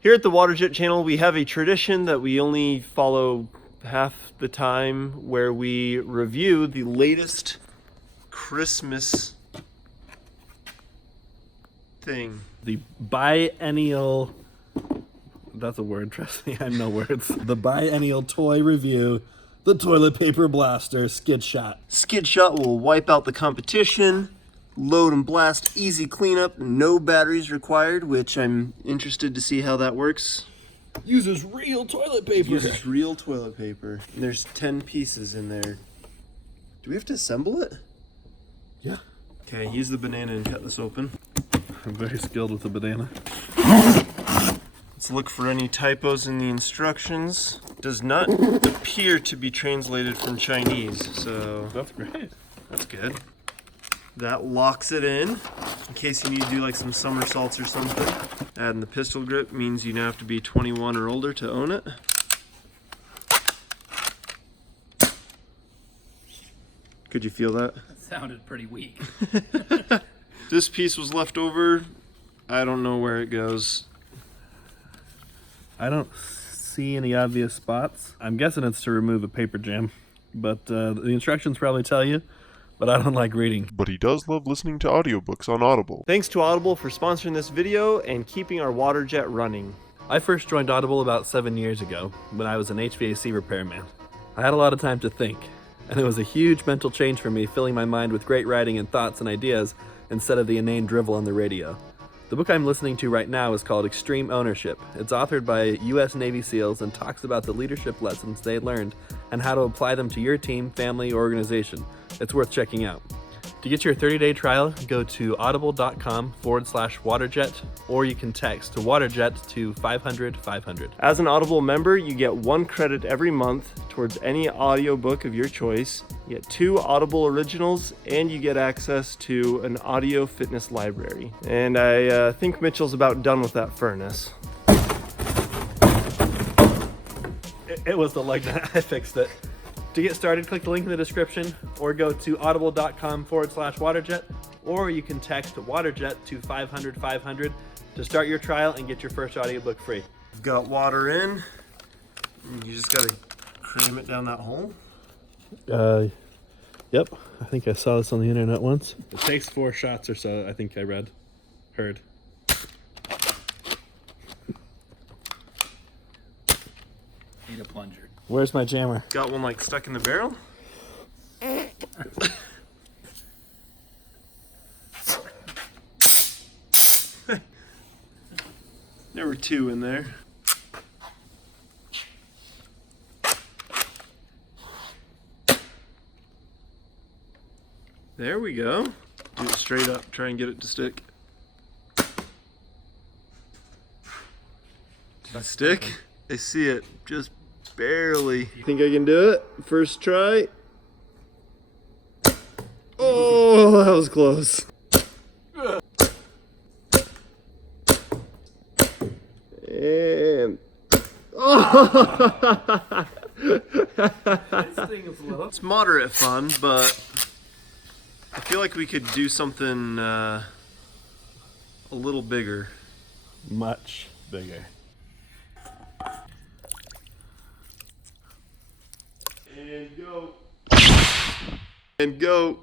Here at the Waterjet Channel, we have a tradition that we only follow half the time, where we review the latest Christmas thing. The biennial, that's a word, trust me, I know words. The biennial toy review, the toilet paper blaster skid shot. Skid shot will wipe out the competition, load and blast, easy cleanup, no batteries required, which I'm interested to see how that works. Uses real toilet paper. Uses real toilet paper. There's 10 pieces in there. Do we have to assemble it? Yeah. Okay, use the banana and cut this open. I'm very skilled with the banana. Let's look for any typos in the instructions. Does not appear to be translated from Chinese, so That's great. that's good. That locks it in case you need to do like some somersaults or something. Adding the pistol grip means you now have to be 21 or older to own it. Could you feel that? That sounded pretty weak. This piece was left over. I don't know where it goes. I don't see any obvious spots. I'm guessing it's to remove a paper jam, but the instructions probably tell you, but I don't like reading. But he does love listening to audiobooks on Audible. Thanks to Audible for sponsoring this video and keeping our Waterjet running. I first joined Audible about 7 years ago when I was an HVAC repairman. I had a lot of time to think, and it was a huge mental change for me, filling my mind with great writing and thoughts and ideas instead of the inane drivel on the radio. The book I'm listening to right now is called Extreme Ownership. It's authored by U.S. Navy SEALs and talks about the leadership lessons they learned and how to apply them to your team, family, or organization. It's worth checking out. To get your 30-day trial, go to audible.com/waterjet, or you can text to Waterjet to 500-500. As an Audible member, you get 1 credit every month towards any audiobook of your choice. You get 2 Audible originals, and you get access to an audio fitness library. And I think Mitchell's about done with that furnace. It was the leg that I fixed it. To get started, click the link in the description or go to audible.com/waterjet, or you can text Waterjet to 500-500 to start your trial and get your first audiobook free. We've got water in. You just gotta cram it down that hole. Yep. I think I saw this on the internet once. It takes 4 shots or so, I think I heard. Need a plunger. Where's my jammer? Got one like stuck in the barrel. There were 2 in there. There we go. Do it straight up, try and get it to stick. Did it stick? I see it, just barely. Think I can do it? First try. Oh, that was close. And oh. It's moderate fun, but I feel like we could do something a little bigger. Much bigger. And go. And go.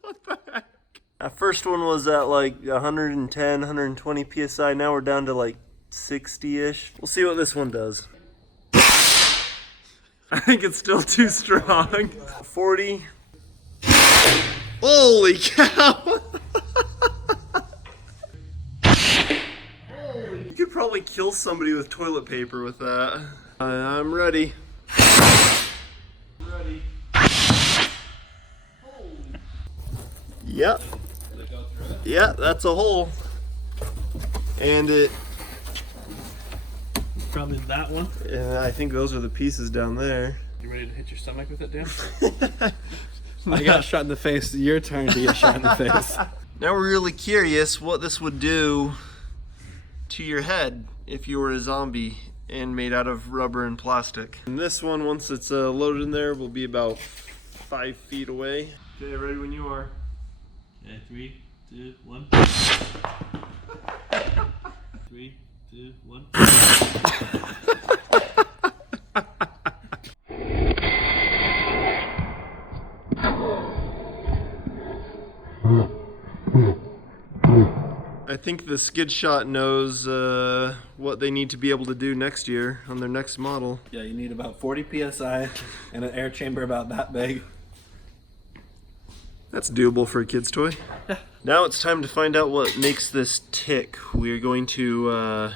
What the heck? That first one was at like 110, 120 PSI. Now we're down to like 60-ish. We'll see what this one does. I think it's still too strong. 40. Holy cow! You could probably kill somebody with toilet paper with that. I'm ready. Ready. Yep. Yeah, that's a hole. And it. Probably that one. Yeah, I think those are the pieces down there. You ready to hit your stomach with it, Dan? I got shot in the face. Your turn to get shot in the face. Now we're really curious what this would do to your head if you were a zombie and made out of rubber and plastic. And this one, once it's loaded in there, will be about 5 feet away. Okay, ready when you are. Okay, 3, 2, 1. 3, 2, 1. I think the skid shot knows what they need to be able to do next year on their next model. Yeah, you need about 40 psi and an air chamber about that big. That's doable for a kid's toy. Yeah. Now it's time to find out what makes this tick. We're going to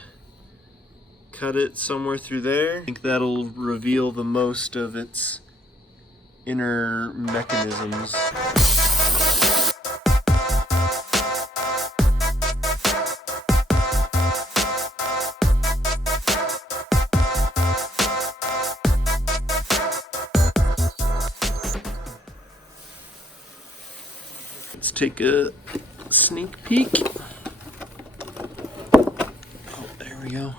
cut it somewhere through there. I think that'll reveal the most of its inner mechanisms. Let's take a sneak peek. Oh, there we go.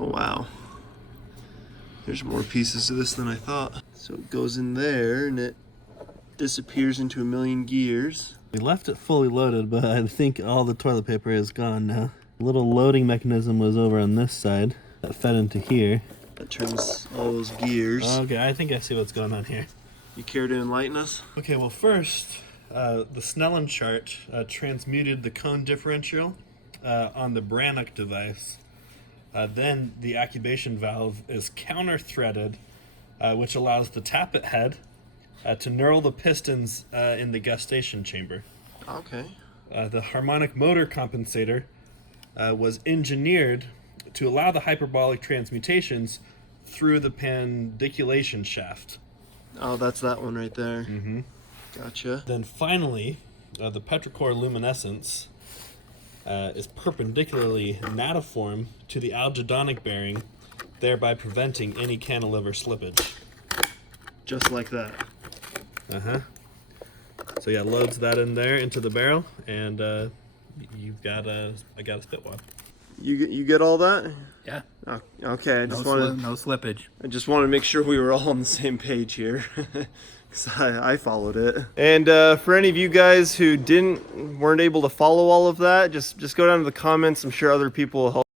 Oh, wow. There's more pieces to this than I thought. So it goes in there and it disappears into a million gears. We left it fully loaded, but I think all the toilet paper is gone now. The little loading mechanism was over on this side that fed into here. That turns all those gears. Okay, I think I see what's going on here. You care to enlighten us? Okay, well first, the Snellen chart transmuted the cone differential on the Brannock device. Then the accubation valve is counter-threaded, which allows the tappet head to knurl the pistons in the gestation chamber. Okay. The harmonic motor compensator was engineered to allow the hyperbolic transmutations through the pandiculation shaft. Oh, that's that one right there. Mm-hmm. Gotcha. Then finally, the petrichor luminescence is perpendicularly natiform to the algedonic bearing, thereby preventing any cantilever slippage. Just like that. Uh-huh. So yeah, loads that in there into the barrel, and you've got I got a Spitball. You get all that? Yeah. Oh, okay. No slippage. I just wanted to make sure we were all on the same page here, because I followed it. And for any of you guys who weren't able to follow all of that, just go down to the comments. I'm sure other people will help.